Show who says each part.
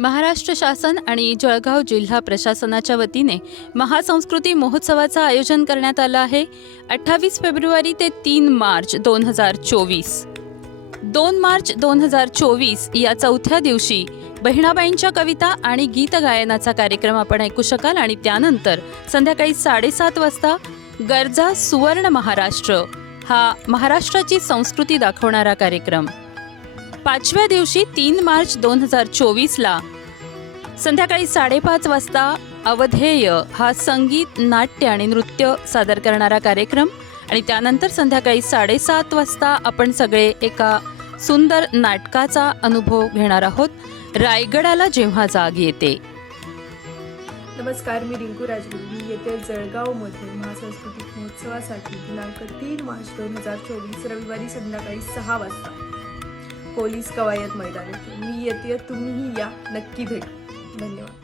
Speaker 1: महाराष्ट्र शासन आणि जळगाव जिल्हा प्रशासनाच्या वतीने महासंस्कृती महोत्सवाचं आयोजन करण्यात आलं आहे. अठ्ठावीस फेब्रुवारी ते तीन मार्च दोन हजार चोवीस. दोन मार्च दोन हजार चोवीस या चौथ्या दिवशी बहिणाबाईंच्या कविता आणि गीत गायनाचा कार्यक्रम आपण ऐकू शकाल आणि त्यानंतर संध्याकाळी साडेसात वाजता गरजा सुवर्ण महाराष्ट्र हा महाराष्ट्राची संस्कृती दाखवणारा कार्यक्रम. पाचव्या दिवशी तीन मार्च दोन हजार चोवीसला. संध्याकाळी साडेपाच वाजता अवधेय हा संगीत नाट्य आणि नृत्य सादर करणारा कार्यक्रम आणि त्यानंतर संध्याकाळी साडेसात वाजता आपण सगळे एका सुंदर नाटकाचा अनुभव घेणार आहोत. रायगडाला जेव्हा जाग येते.
Speaker 2: नमस्कार मी रिंकू राजगुरू मी येते जळगावमध्ये महासांस्कृतिक महोत्सवासाठी दिनांक तीन मार्च दोन हजार चोवीस रविवारी संध्याकाळी सहा वाजता. पोलीस कवायत मैदान येथे मी येते तुम्हीही या. नक्की भेटू. धन्यवाद.